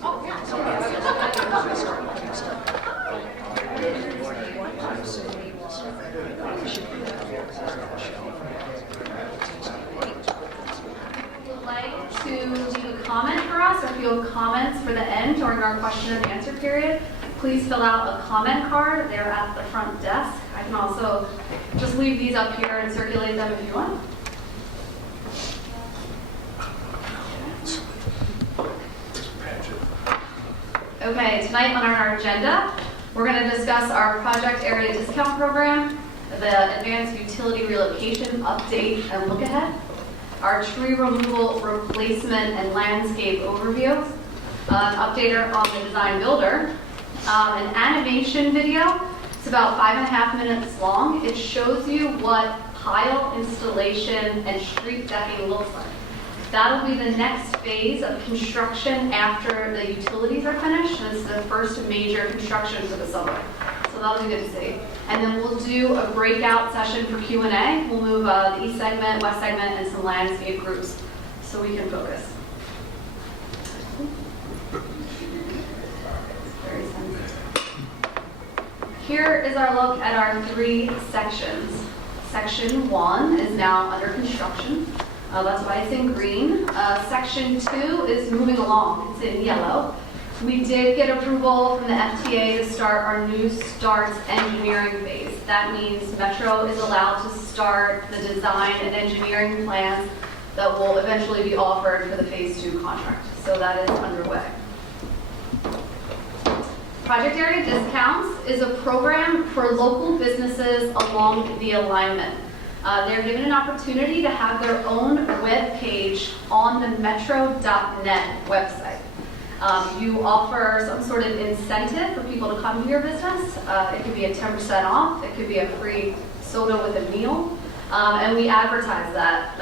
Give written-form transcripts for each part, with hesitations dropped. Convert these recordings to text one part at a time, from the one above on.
Oh, yeah. Would like to leave a comment for us, or if you have comments for the end during our question and answer period, please fill out a comment card. They're at the front desk. I can also just leave these up here and circulate them if you want. Okay, tonight on our agenda, we're going to discuss our project area discount program, the advanced utility relocation update and look ahead, our tree removal replacement and landscape overview, an updater on the design builder, an animation video. It's about 5.5 minutes long. It shows you what pile installation and street decking looks like. That'll be the next phase of construction after the utilities are finished. It's the first major construction for the summer. So that'll be good to see. And then we'll do a breakout session for Q&A. We'll move the East segment, West segment, and some landscape groups so we can focus. Very sensitive. Here is our look at our 3 sections. Section 1 is now under construction. That's why it's in green. Section 2 is moving along. It's in yellow. We did get approval from the FTA to start our new starts engineering phase. That means Metro is allowed to start the design and engineering plans that will eventually be offered for the phase 2 contract. So that is underway. Project Area Discounts is a program for local businesses along the alignment. They're given an opportunity to have their own web page on the metro.net website. You offer some sort of incentive for people to come to your business. It could be a 10% off. It could be a free soda with a meal. And we advertise that.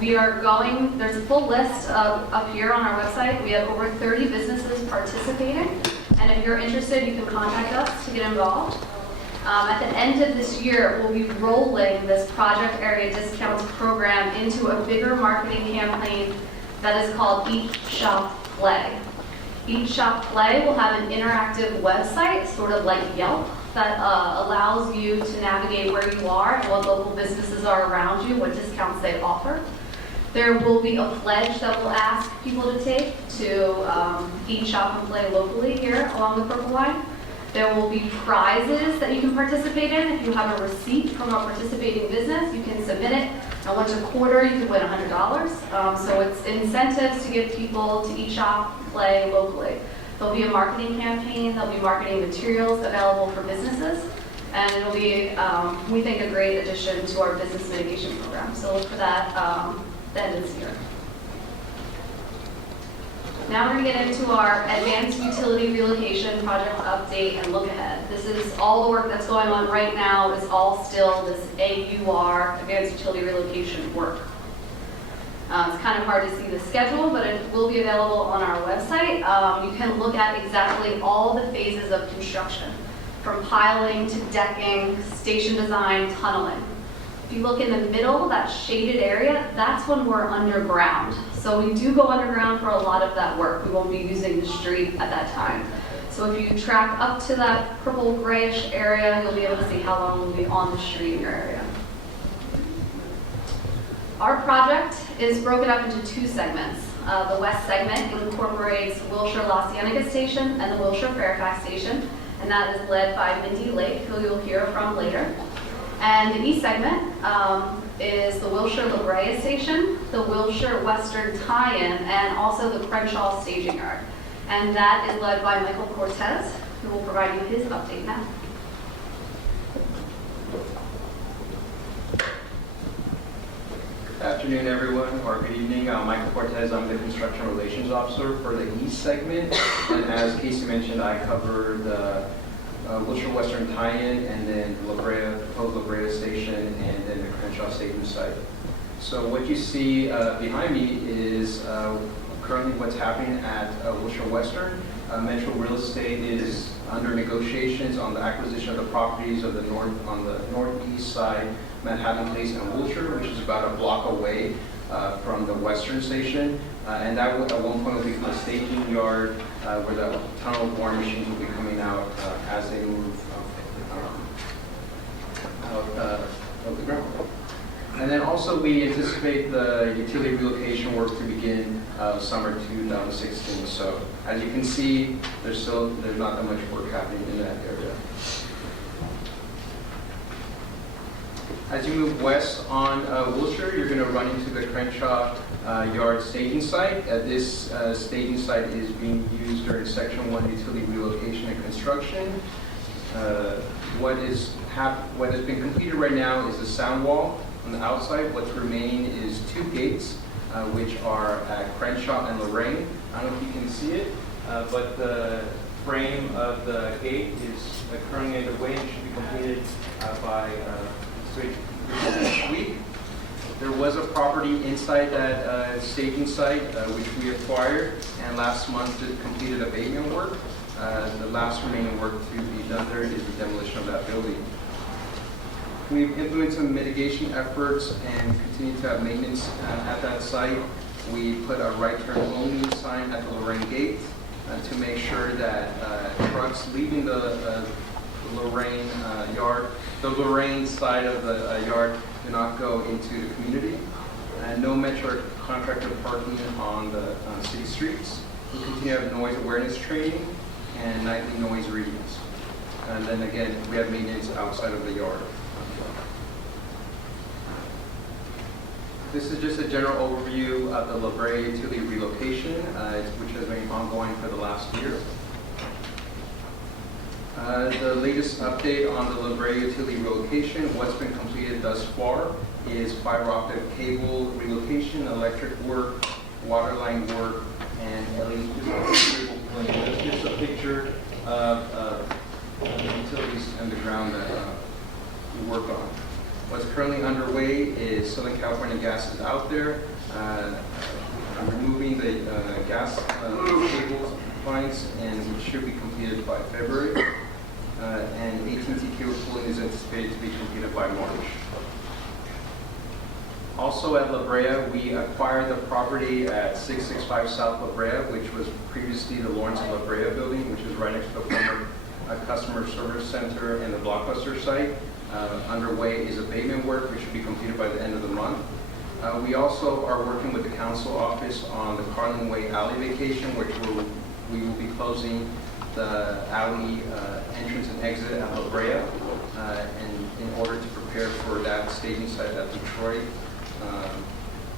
There's a full list up here on our website. We have over 30 businesses participating. And if you're interested, you can contact us to get involved. At the end of this year, we'll be rolling this Project Area Discounts program into a bigger marketing campaign that is called Eat, Shop, Play. Eat, Shop, Play will have an interactive website, sort of like Yelp, that allows you to navigate where you are and what local businesses are around you, what discounts they offer. There will be a pledge that we'll ask people to take to eat, shop, and play locally here along the Purple Line. There will be prizes that you can participate in. If you have a receipt from a participating business, you can submit it. And once a quarter, you can win $100. So it's incentives to get people to eat, shop, play locally. There'll be a marketing campaign. There'll be marketing materials available for businesses. And it'll be, we think, a great addition to our business mitigation program. So look for that the end of this year. Now we're going to get into our advanced utility relocation project update and look ahead. This is all the work that's going on right now is all still this AUR, advanced utility relocation work. It's kind of hard to see the schedule, but it will be available on our website. You can look at exactly all the phases of construction, from piling to decking, station design, tunneling. If you look in the middle, that shaded area, that's when we're underground. So we do go underground for a lot of that work. We won't be using the street at that time. So if you track up to that purple grayish area, you'll be able to see how long we'll be on the street in your area. Our project is broken up into 2 segments. The west segment incorporates Wilshire La Cienega Station and the Wilshire Fairfax Station, and that is led by Mindy Lake, who you'll hear from later. And the east segment is the Wilshire La Brea Station, the Wilshire Western Tie-In, and also the Crenshaw Staging Yard. And that is led by Michael Cortez, who will provide you his update now. Good afternoon, everyone, or good evening. I'm Michael Cortez. I'm the Construction Relations Officer for the East segment. And as Casey mentioned, I cover the Wilshire Western Tie-In, and then proposed La Brea Station, and then the Crenshaw Station site. So what you see behind me is currently what's happening at Wilshire Western. Metro Real Estate is under negotiations on the acquisition of the properties of on the northeast side, Manhattan Place and Wilshire, which is about a block away from the Western Station. And that at one point will become a staging yard where the tunnel boring machines will be coming out as they move out of the ground. And then also we anticipate the utility relocation work to begin summer 2016. So as you can see, there's not that much work happening in that area. As you move west on Wilshire, you're going to run into the Crenshaw Yard staging site. This staging site is being used during Section 1 utility relocation and construction. What has been completed right now is the sound wall on the outside. What's remaining is 2 gates, which are at Crenshaw and Lorraine. I don't know if you can see it, but the frame of the gate is currently underway and should be completed by this week. There was a property inside that staging site which we acquired, and last month it completed abatement work. The last remaining work to be done there is the demolition of that building. We've implemented some mitigation efforts and continue to have maintenance at that site. We put a right turn only sign at the Lorraine gate to make sure that trucks leaving the Lorraine yard, the Lorraine side of the yard, do not go into the community. And no metro contractor parking on the city streets. We continue to have noise awareness training and nightly noise readings. And then again, we have maintenance outside of the yard. This is just a general overview of the La Brea utility relocation, which has been ongoing for the last year. The latest update on the La Brea utility relocation, what's been completed thus far is fiber optic cable relocation, electric work, water line work, and LED cable pulling. That's just a picture of the utilities underground that we work on. What's currently underway is Southern California Gas is out there removing the gas cables lines, and which should be completed by February. And AT&T cable pulling is anticipated to be completed by March. Also at La Brea, we acquired the property at 665 South La Brea, which was previously the Lawrence La Brea building, which is right next to the former customer service center and the Blockbuster site. Underway is abatement work, which should be completed by the end of the month. We also are working with the council office on the Carlin Way alley vacation, which we will be closing the alley entrance and exit at La Brea, and in order to prepare for that staging site at Detroit,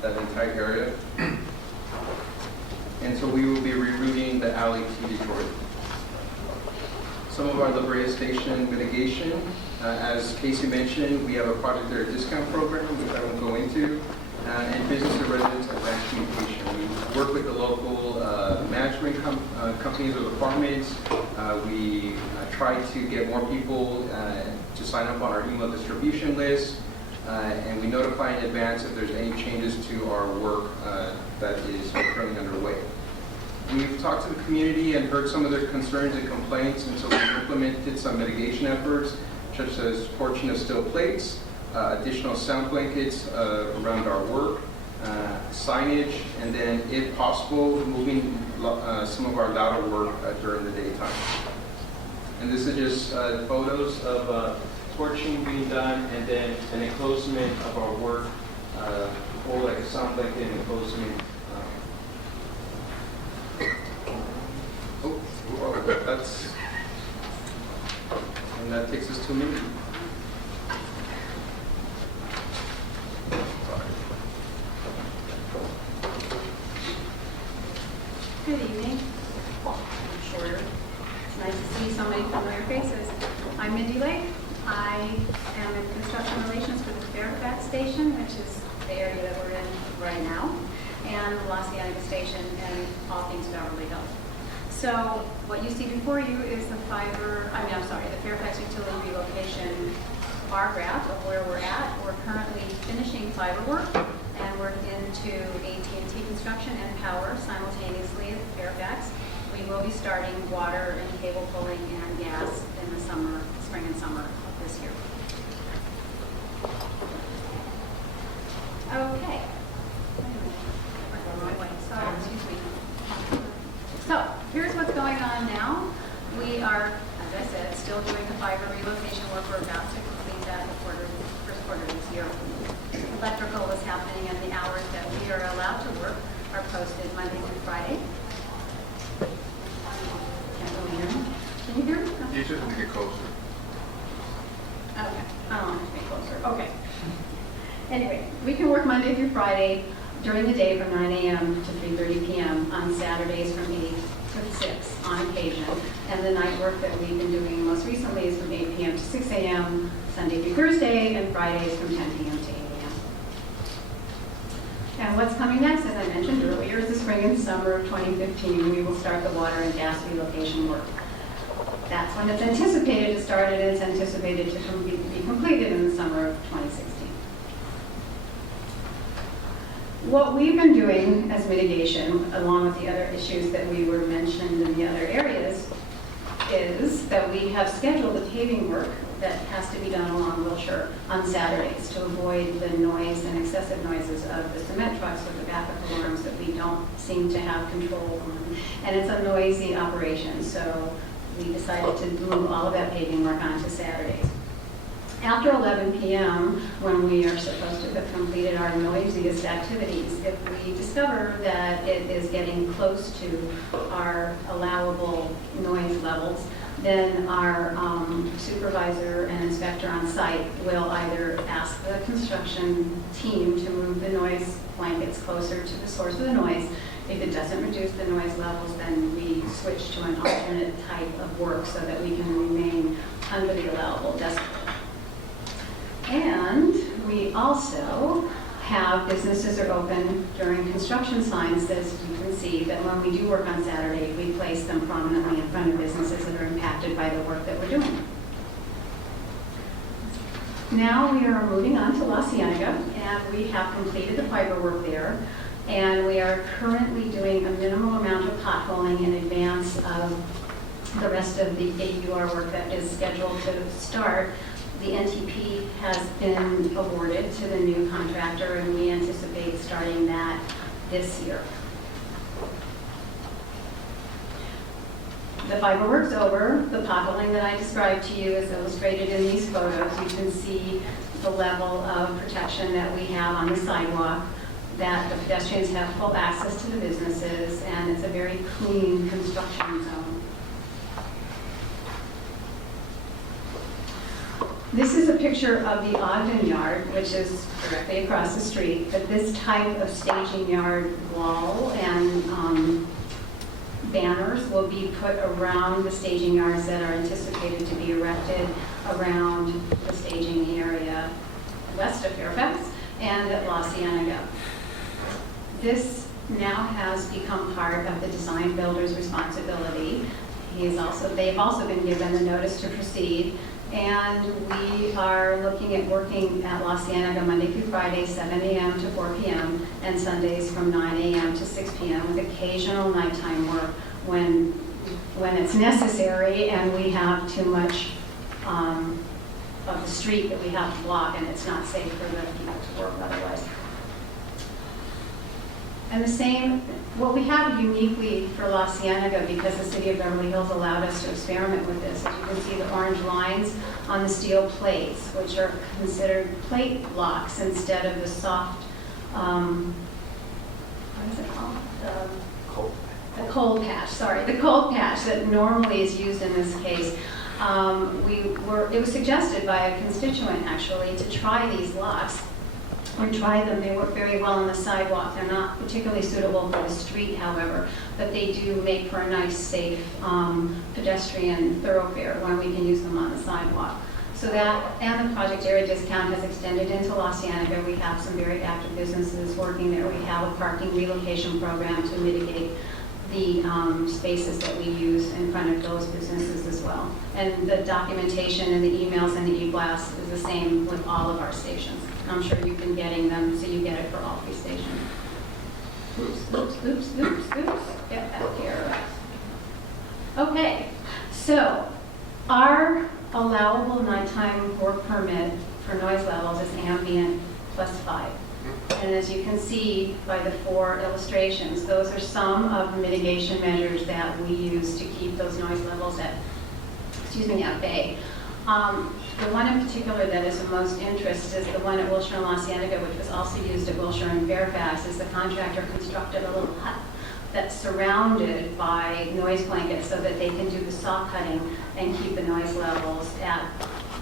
that entire area. And so we will be rerouting the alley to Detroit. Some of our La Brea Station mitigation. As Casey mentioned, we have a project there discount program, which I won't go into, and business and residents advanced communication. We work with the local management companies or departments. We try to get more people to sign up on our email distribution list, and we notify in advance if there's any changes to our work that is currently underway. We've talked to the community and heard some of their concerns and complaints, and so we've implemented some mitigation efforts, such as torching of steel plates, additional sound blankets around our work, signage, and then, if possible, moving some of our louder work during the daytime. And this is just photos of torching being done, and then an enclosement of our work, or like a sound blanket and enclosement. And that takes us to me. Good evening. I'm shorter. It's nice to see so many familiar faces. I'm Mindy Lake. I am in construction relations for the Fairfax station, which is the area that we're in right now, and the La Cienega station, and all things Beverly Hills. So what you see before you is the Fairfax utility relocation bar graph of where we're at. We're currently finishing fiber work, and we're into AT&T construction and power simultaneously at Fairfax. We will be starting water and cable pulling and gas in the spring and summer of this year. Okay. Wait a minute. We're going the wrong way. Sorry. closer. Okay, I don't want it to be closer, okay. Anyway, we can work Monday through Friday during the day from 9 a.m. to 3:30 p.m. on Saturdays from 8 to 6 on occasion. And the night work that we've been doing most recently is from 8 p.m. to 6 a.m. Sunday through Thursday, and Fridays from 10 p.m. to 8 a.m. And what's coming next, as I mentioned earlier, is the spring and summer of 2015. We will start the water and gas relocation work. That's when it's anticipated to start, and it's anticipated to be completed in the summer of 2016. What we've been doing as mitigation, along with the other issues that we were mentioned in the other areas, is that we have scheduled the paving work that has to be done along Wilshire on Saturdays to avoid the noise and excessive noises of the cement trucks with the backup alarms that we don't seem to have control on. And it's a noisy operation, so we decided to move all of that paving work onto Saturdays. After 11 p.m., when we are supposed to have completed our noisiest activities, if we discover that it is getting close to our allowable noise levels, then our supervisor and inspector on site will either ask the construction team to move the noise blankets closer to the source of the noise. If it doesn't reduce the noise levels, then we switch to an alternate type of work so that we can remain under the allowable decibel. And we also have businesses are open during construction signs, as you can see, that when we do work on Saturday, we place them prominently in front of businesses that are impacted by the work that we're doing. Now we are moving on to La Cienega, and we have completed the fiber work there, and we are currently doing a minimal amount of potholing in advance of the rest of the AUR work that is scheduled to start. The NTP has been awarded to the new contractor, and we anticipate starting that this year. The fiber work's over. The potholing that I described to you is illustrated in these photos. You can see the level of protection that we have on the sidewalk, that the pedestrians have full access to the businesses, and it's a very clean construction zone. This is a picture of the Ogden Yard, which is directly across the street, but this type of staging yard wall and banners will be put around the staging yards that are anticipated to be erected around the staging area west of Fairfax and at La Cienega. This now has become part of the design builder's responsibility. They've also been given the notice to proceed, and we are looking at working at La Cienega Monday through Friday, 7 a.m. to 4 p.m., and Sundays from 9 a.m. to 6 p.m. with occasional nighttime work when it's necessary and we have too much of the street that we have to block and it's not safe for the people to work otherwise. And the same, what we have uniquely for La Cienega, because the City of Beverly Hills allowed us to experiment with this, as you can see the orange lines on the steel plates, which are considered plate locks instead of the soft, what is it called? The cold patch, sorry, the cold patch that normally is used in this case. It was suggested by a constituent actually to try these locks. We tried them. They work very well on the sidewalk. They're not particularly suitable for the street, however, but they do make for a nice, safe pedestrian thoroughfare when we can use them on the sidewalk. So that and the project area discount has extended into La Cienega. We have some very active businesses working there. We have a parking relocation program to mitigate the spaces that we use in front of those businesses as well. And the documentation and the emails and the e-blasts is the same with all of our stations. I'm sure you've been getting them, so you get it for all 3 stations. Oops. Get back here. Okay, so our allowable nighttime work permit for noise levels is ambient +5. And as you can see by the 4 illustrations, those are some of the mitigation measures that we use to keep those noise levels at bay. The one in particular that is of most interest is the one at Wilshire and La Cienega, which was also used at Wilshire and Fairfax, is the contractor constructed a little hut that's surrounded by noise blankets so that they can do the saw cutting and keep the noise levels at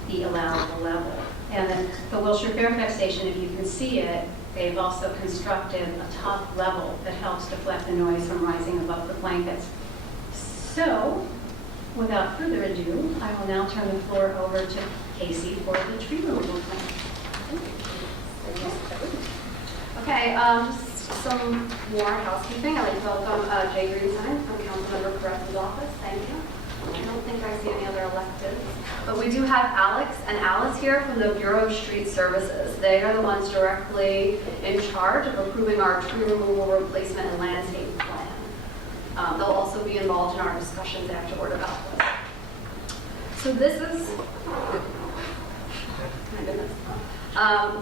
the allowable level. And then the Wilshire Fairfax station, if you can see it, they've also constructed a top level that helps deflect the noise from rising above the blankets. So, without further ado, I will now turn the floor over to Casey for the tree removal plan. Okay, just some more housekeeping. I'd like to welcome Jay Greenstein from Councilmember Perez's office. Thank you. I don't think I see any other electives. But we do have Alex and Alice here from the Bureau of Street Services. They are the ones directly in charge of approving our tree removal, replacement, and landscape plan. They'll also be involved in our discussions afterward about this. So this is, my goodness.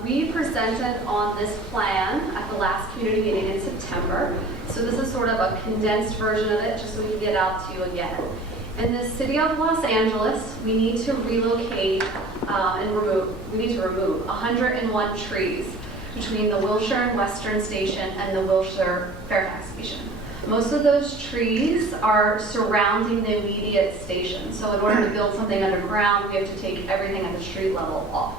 We presented on this plan at the last community meeting in September. So this is sort of a condensed version of it, just so we can get it out to you again. In the city of Los Angeles, we need to relocate we need to remove 101 trees between the Wilshire and Western Station and the Wilshire Fairfax Station. Most of those trees are surrounding the immediate station. So in order to build something underground, we have to take everything at the street level off.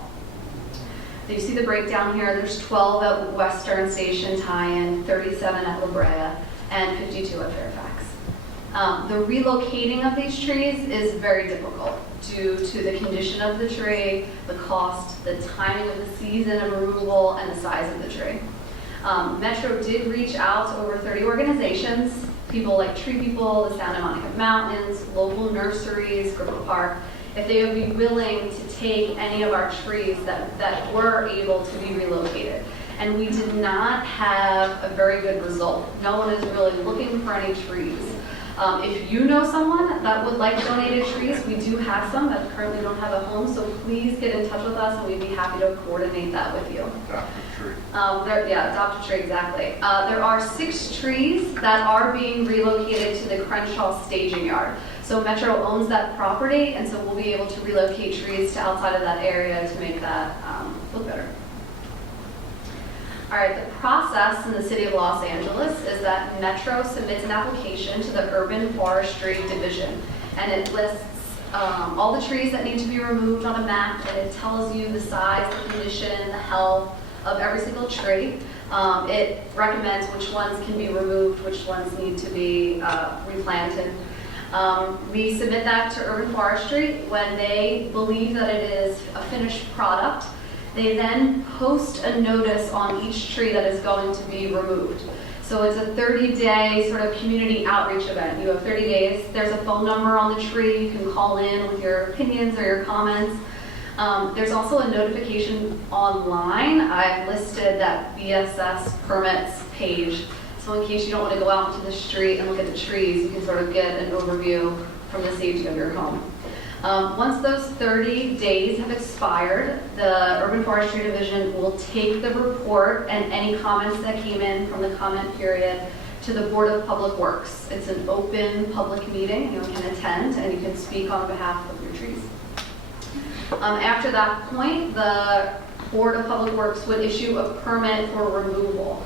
So you see the breakdown here. There's 12 at Western Station tie-in, 37 at La Brea, and 52 at Fairfax. The relocating of these trees is very difficult due to the condition of the tree, the cost, the timing of the season of removal, and the size of the tree. Metro did reach out to over 30 organizations, people like Tree People, the Santa Monica Mountains, local nurseries, Griffith Park, if they would be willing to take any of our trees that were able to be relocated. And we did not have a very good result. No one is really looking for any trees. If you know someone that would like donated trees, we do have some that currently don't have a home, so please get in touch with us and we'd be happy to coordinate that with you. Adopt a tree. Adopt a tree, exactly. There are 6 trees that are being relocated to the Crenshaw staging yard. So Metro owns that property, and so we'll be able to relocate trees to outside of that area to make that look better. All right, the process in the city of Los Angeles is that Metro submits an application to the Urban Forestry Division, and it lists all the trees that need to be removed on a map, and it tells you the size, the condition, the health of every single tree. It recommends which ones can be removed, which ones need to be replanted. We submit that to Urban Forestry. When they believe that it is a finished product, they then post a notice on each tree that is going to be removed. So it's a 30-day sort of community outreach event. You have 30 days. There's a phone number on the tree. You can call in with your opinions or your comments. There's also a notification online. I've listed that BSS permits page. So in case you don't want to go out into the street and look at the trees, you can sort of get an overview from the safety of your home. Once those 30 days have expired, the Urban Forestry Division will take the report and any comments that came in from the comment period to the Board of Public Works. It's an open public meeting. You can attend and you can speak on behalf of your trees. After that point, the Board of Public Works would issue a permit for removal.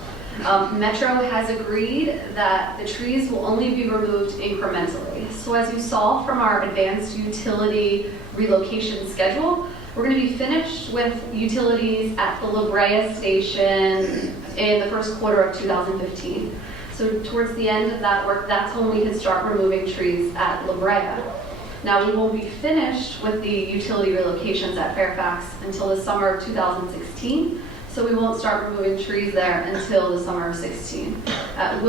Metro has agreed that the trees will only be removed incrementally. So as you saw from our advanced utility relocation schedule, we're going to be finished with utilities at the La Brea station in the first quarter of 2015. So towards the end of that work, that's when we can start removing trees at La Brea. Now we won't be finished with the utility relocations at Fairfax until the summer of 2016. So we won't start removing trees there until the summer of 16. At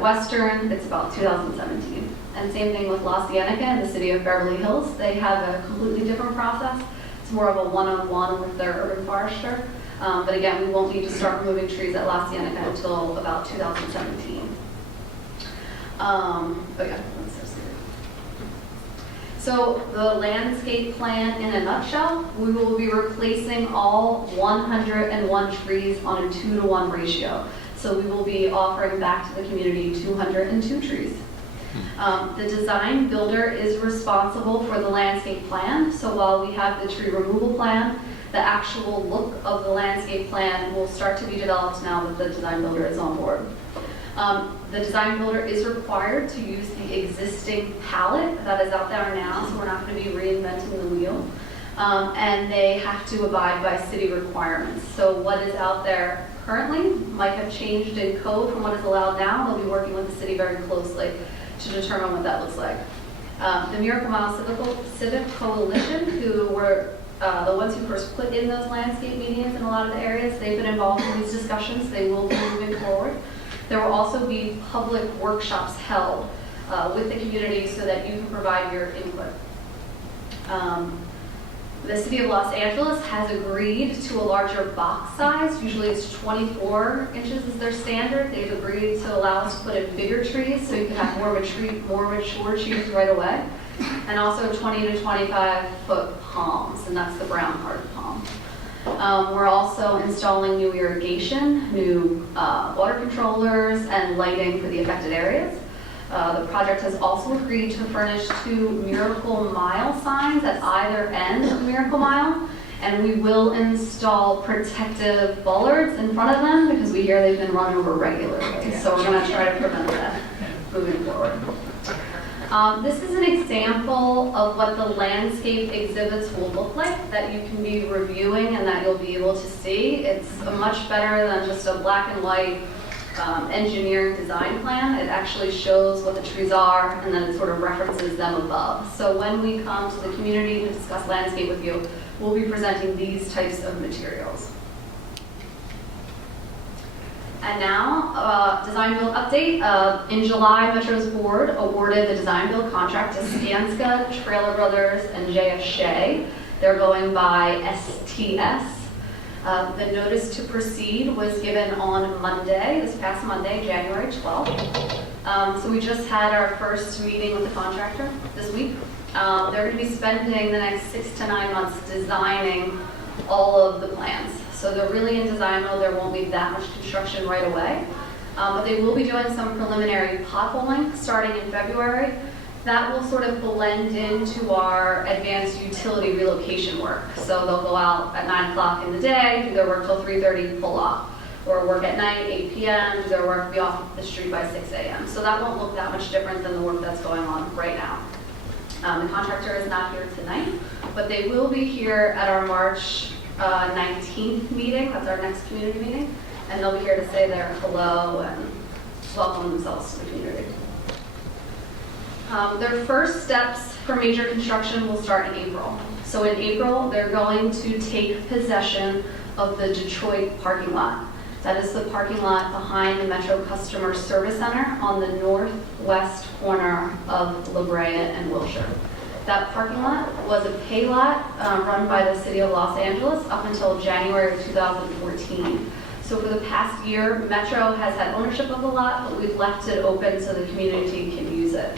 Western, it's about 2017. And same thing with La Cienega and the city of Beverly Hills. They have a completely different process. It's more of a one-on-one with their urban forester. But again, we won't need to start removing trees at La Cienega until about 2017. So the landscape plan in a nutshell, we will be replacing all 101 trees on a 2-to-1 ratio. So we will be offering back to the community 202 trees. The design builder is responsible for the landscape plan. So while we have the tree removal plan, the actual look of the landscape plan will start to be developed now that the design builder is on board. The design builder is required to use the existing palette that is out there now, so we're not going to be reinventing the wheel. And they have to abide by city requirements. So what is out there currently might have changed in code from what is allowed now. They'll be working with the city very closely to determine what that looks like. The Miracle Mile Civic Coalition, who were the ones who first put in those landscape medians in a lot of the areas, they've been involved in these discussions. They will be moving forward. There will also be public workshops held with the community so that you can provide your input. The City of Los Angeles has agreed to a larger box size. Usually it's 24 inches is their standard. They've agreed to allow us to put in bigger trees so you can have more mature trees right away. And also 20 to 25 foot palms, and that's the brown part of the palm. We're also installing new irrigation, new water controllers, and lighting for the affected areas. The project has also agreed to furnish 2 Miracle Mile signs at either end of Miracle Mile, and we will install protective bollards in front of them because we hear they've been run over regularly. So we're going to try to prevent that moving forward. This is an example of what the landscape exhibits will look like that you can be reviewing and that you'll be able to see. It's much better than just a black and white engineering design plan. It actually shows what the trees are and then it sort of references them above. So when we come to the community to discuss landscape with you, we'll be presenting these types of materials. And now, design build update. In July, Metro's board awarded the design build contract to Cienega, Trailer Brothers, and JF Shea. They're going by STS. The notice to proceed was given on Monday, this past Monday, January 12th. So we just had our first meeting with the contractor this week. They're going to be spending the next 6 to 9 months designing all of the plans. So they're really in design mode. There won't be that much construction right away. But they will be doing some preliminary potholing starting in February. That will sort of blend into our advanced utility relocation work. So they'll go out at 9 o'clock in the day, do their work till 3:30, pull off. Or work at night, 8 p.m., do their work, be off the street by 6 a.m. So that won't look that much different than the work that's going on right now. The contractor is not here tonight, but they will be here at our March 19th meeting. That's our next community meeting. And they'll be here to say their hello and welcome themselves to the community. Their first steps for major construction will start in April. So in April, they're going to take possession of the Detroit parking lot. That is the parking lot behind the Metro Customer Service Center on the northwest corner of La Brea and Wilshire. That parking lot was a pay lot run by the City of Los Angeles up until January of 2014. So for the past year, Metro has had ownership of the lot, but we've left it open so the community can use it.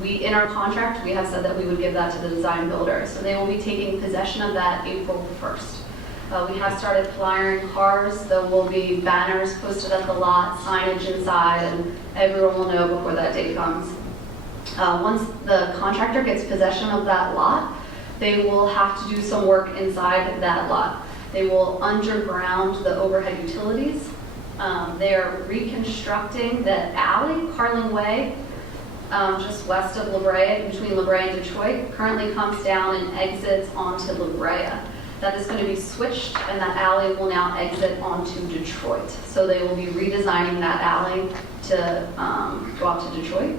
In our contract, we have said that we would give that to the design builder. So they will be taking possession of that April 1st. We have started flyering cars. There will be banners posted at the lot, signage inside, and everyone will know before that day comes. Once the contractor gets possession of that lot, they will have to do some work inside that lot. They will underground the overhead utilities. They're reconstructing the alley, Carling Way, just west of La Brea, between La Brea and Detroit, currently comes down and exits onto La Brea. That is going to be switched, and that alley will now exit onto Detroit. So they will be redesigning that alley to go out to Detroit.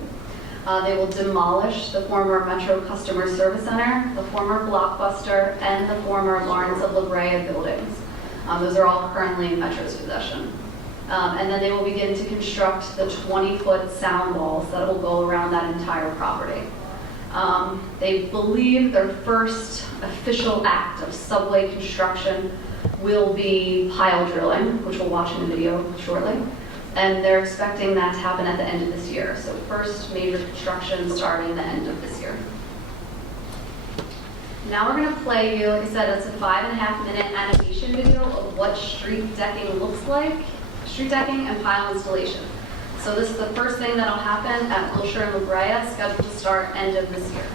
They will demolish the former Metro Customer Service Center, the former Blockbuster, and the former Lawrence of La Brea buildings. Those are all currently in Metro's possession. And then they will begin to construct the 20-foot sound walls that will go around that entire property. They believe their first official act of subway construction will be pile drilling, which we'll watch in the video shortly. And they're expecting that to happen at the end of this year. So first major construction starting the end of this year. Now we're going to play you, like I said, it's a 5.5-minute animation video of what street decking looks like, street decking and pile installation. So this is the first thing that'll happen at Wilshire and La Brea, scheduled to start end of this year.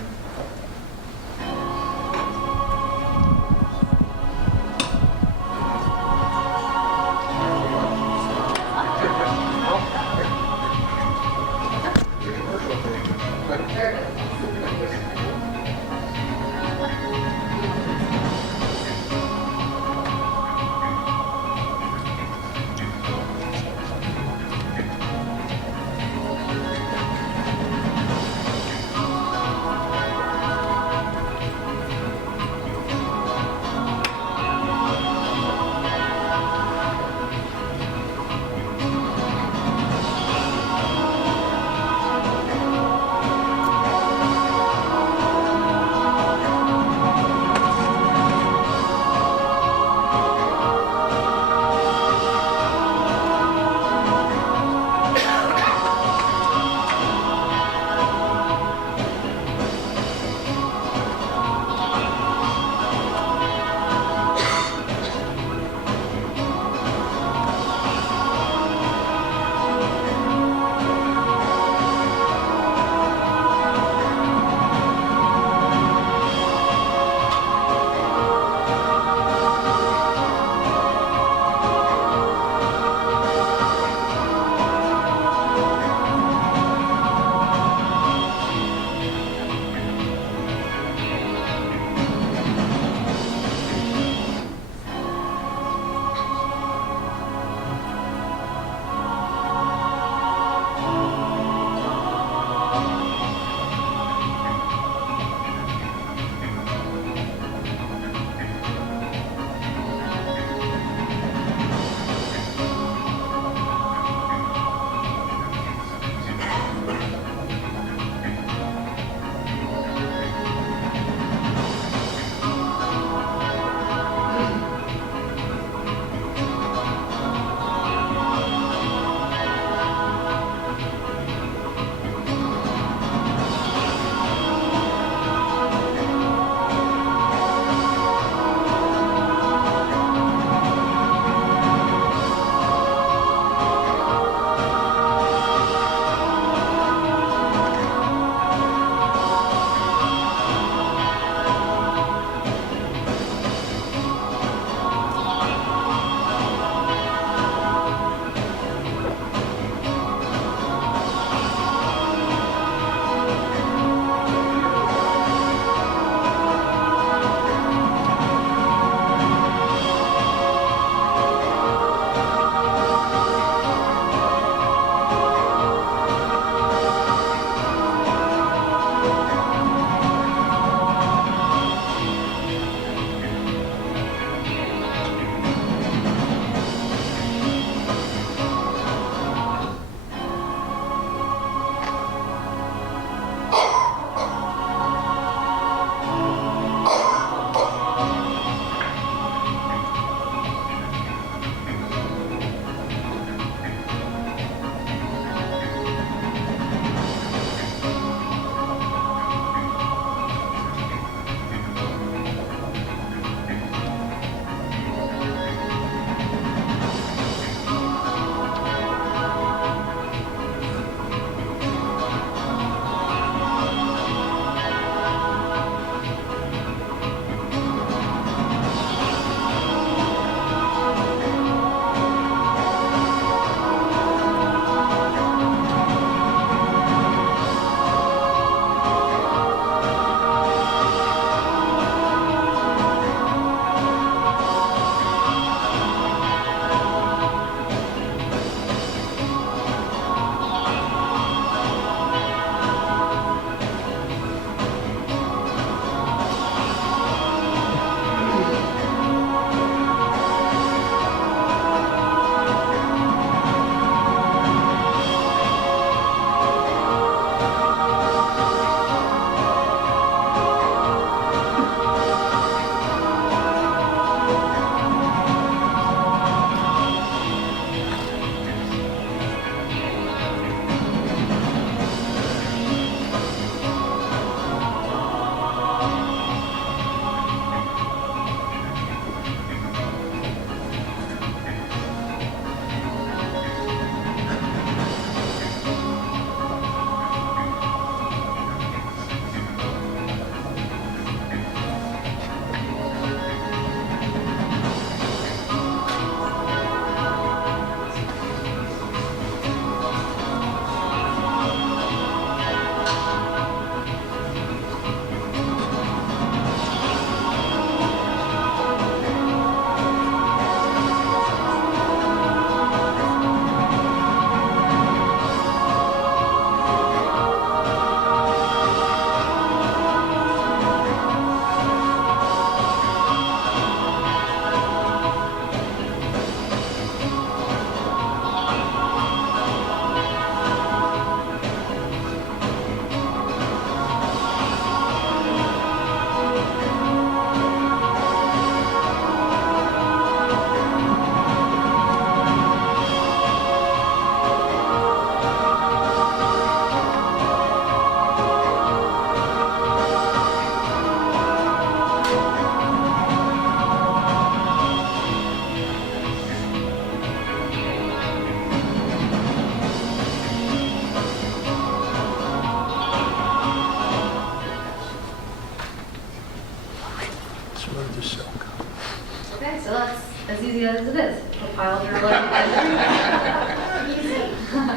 Okay, so that's as easy as it is. Compile journal.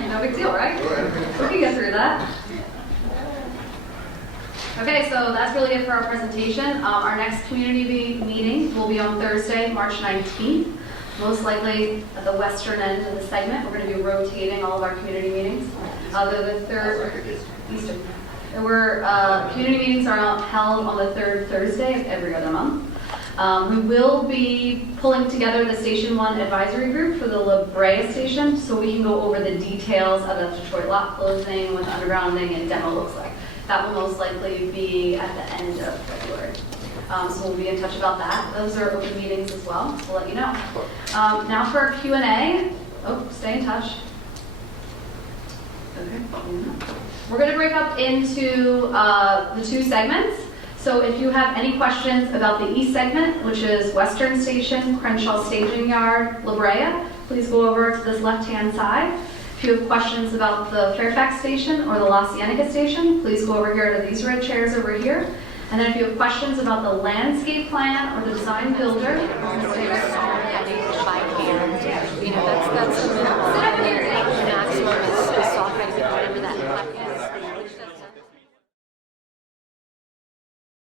No big deal, right? We can get through that. Okay, so that's really it for our presentation. Our next community meeting will be on Thursday, March 19th, most likely at the western end of the segment. We're going to be rotating all of our community meetings. The third, Eastern. Community meetings are held on the third Thursday of every other month. We will be pulling together the Station 1 advisory group for the La Brea station so we can go over the details of the Detroit lot closing, what the undergrounding and demo looks like. That will most likely be at the end of February. So we'll be in touch about that. Those are open meetings as well, so we'll let you know. Now for our Q&A. Oh, stay in touch. Okay. We're going to break up into the two segments. So if you have any questions about the East segment, which is Western Station, Crenshaw Staging Yard, La Brea, please go over to this left-hand side. If you have questions about the Fairfax Station or the La Cienega Station, please go over here to these red chairs over here. And then if you have questions about the landscape plan or the design builder, By hand. You know, that's the minimum. Maximum is soft, whatever that.